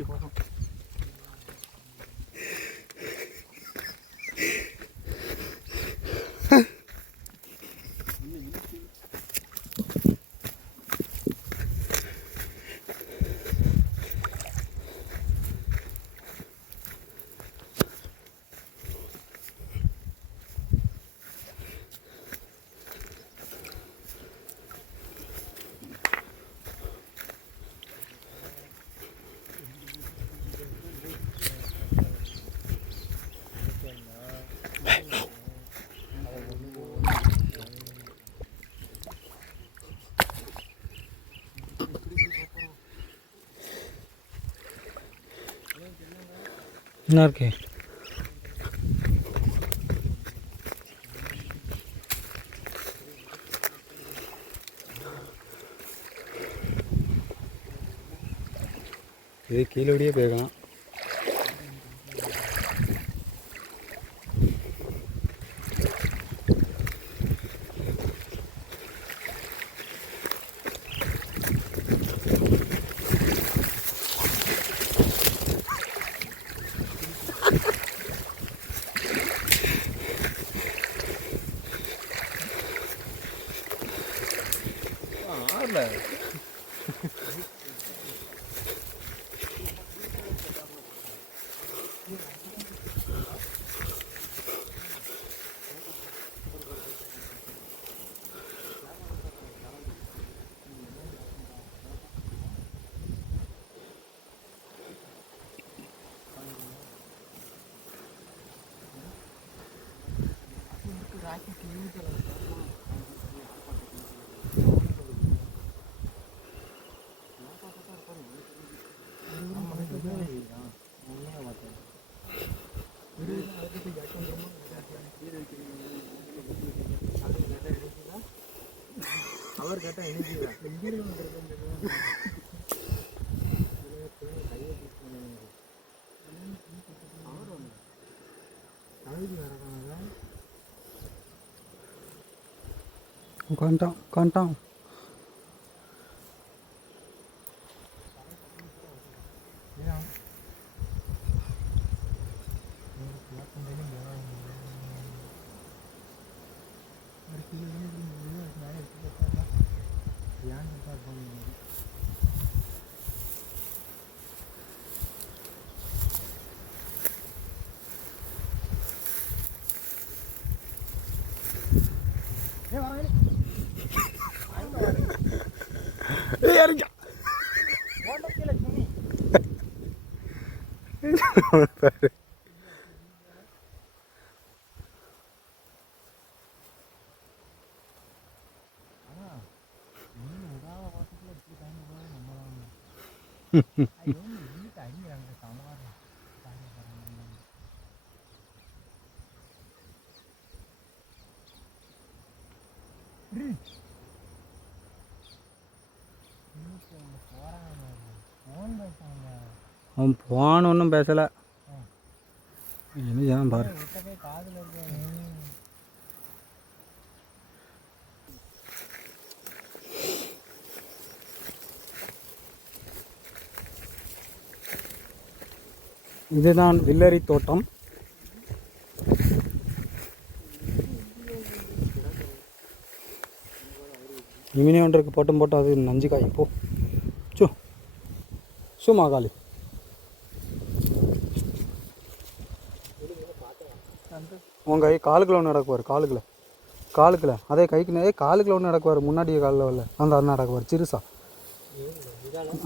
அடிச்சு போகிறோம். என்ன இருக்கு? இது கீழோடியே போய்க்கலாம். அவர் கேட்டால் எனக்கு காண்டாம் அவன் போன ஒன்றும் பேசலை. என்ன பாரு, இதுதான் வில்லரி தோட்டம். இவனே ஒன்றுக்கு போட்டு அது நஞ்சு காய் போ சும்மா காலி உன் கை காலுக்குள்ள ஒன்று நடக்குவார். காலுக்குள்ள அதே கைக்கு காலுக்குள்ள ஒன்று நடக்குவார். முன்னாடியே காலில் வரல அந்த நடக்குவார் சிறுசா.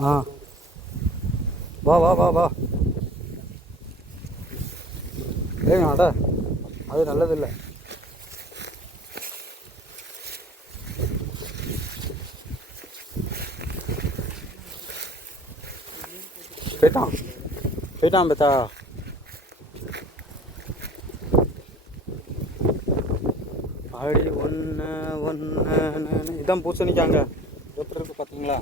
ஆ வா வா வா வா ஏங்க அட அது நல்லதில்லை. போயிட்டான் பெத்தா. அடி ஒன்று இதான் பூசணிக்காங்க. எப்படி இருக்கு பார்த்தீங்களா?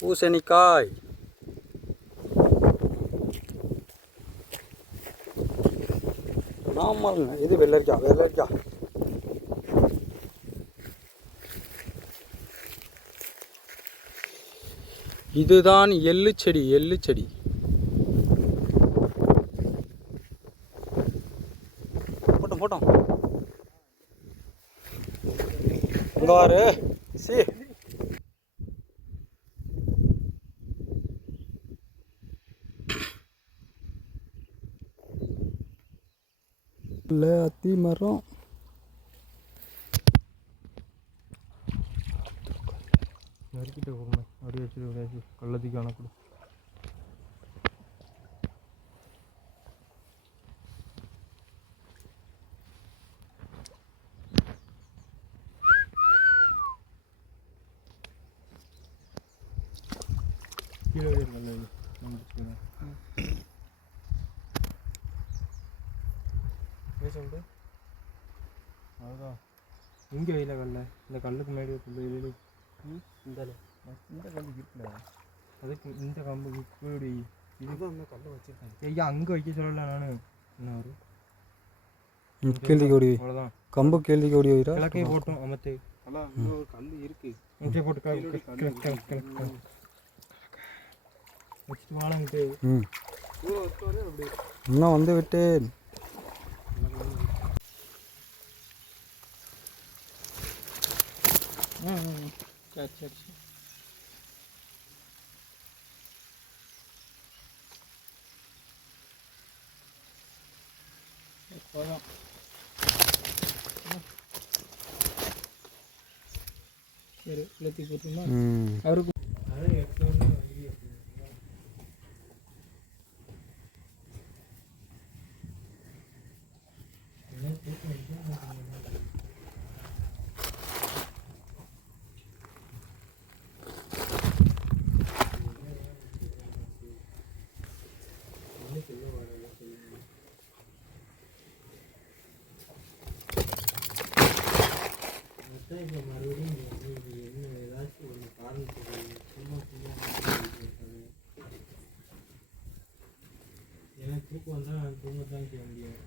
பூசணிக்காய் நார்மல்ங்க. இது வெள்ளரிக்காய். இதுதான் எள்ளு செடி. எள்ளு செடி போட்டோம் போட்டோம். அங்கே வாரு சி அத்தி மரம். நறுக்கிட்டு போகணும். அப்படியே வச்சு கள்ளத்துக்கு அணக்கூடும். கீழே நல்லது. சொல்லிட்டு அதுதான் இங்கே வெயில கல்ல இந்த கல்லுக்கு மேலே வெயில் இந்த கல் இருக்குல்ல அதுக்கு இந்த கம்பு இப்படி இதுதான் அந்த கல்லை வச்சுருக்கேன். ஐயா அங்கே வைக்க சொல்லல நான். என்ன ஒரு கேள்விக்கு ஓடி அவ்வளோதான் கம்பு கேள்விக்கு ஓடி வைரா கிழக்கே போட்டோம் அமத்து. அதான் இன்னொரு கல் இருக்கு இங்கே போட்டு வச்சுட்டு வாழங்கிட்டு இன்னும் வந்து விட்டேன். சரி சரி சரி போதும். சரி எல்லாத்தையும் போட்டுமா அவருக்கு இப்போ மறுபடியும் என்ன ஏதாச்சும் ஒரு காரணத்துக்கு சும்மா எனக்கு தூக்கம் வந்தால் நான் தூங்க தான் செய்ய முடியும்.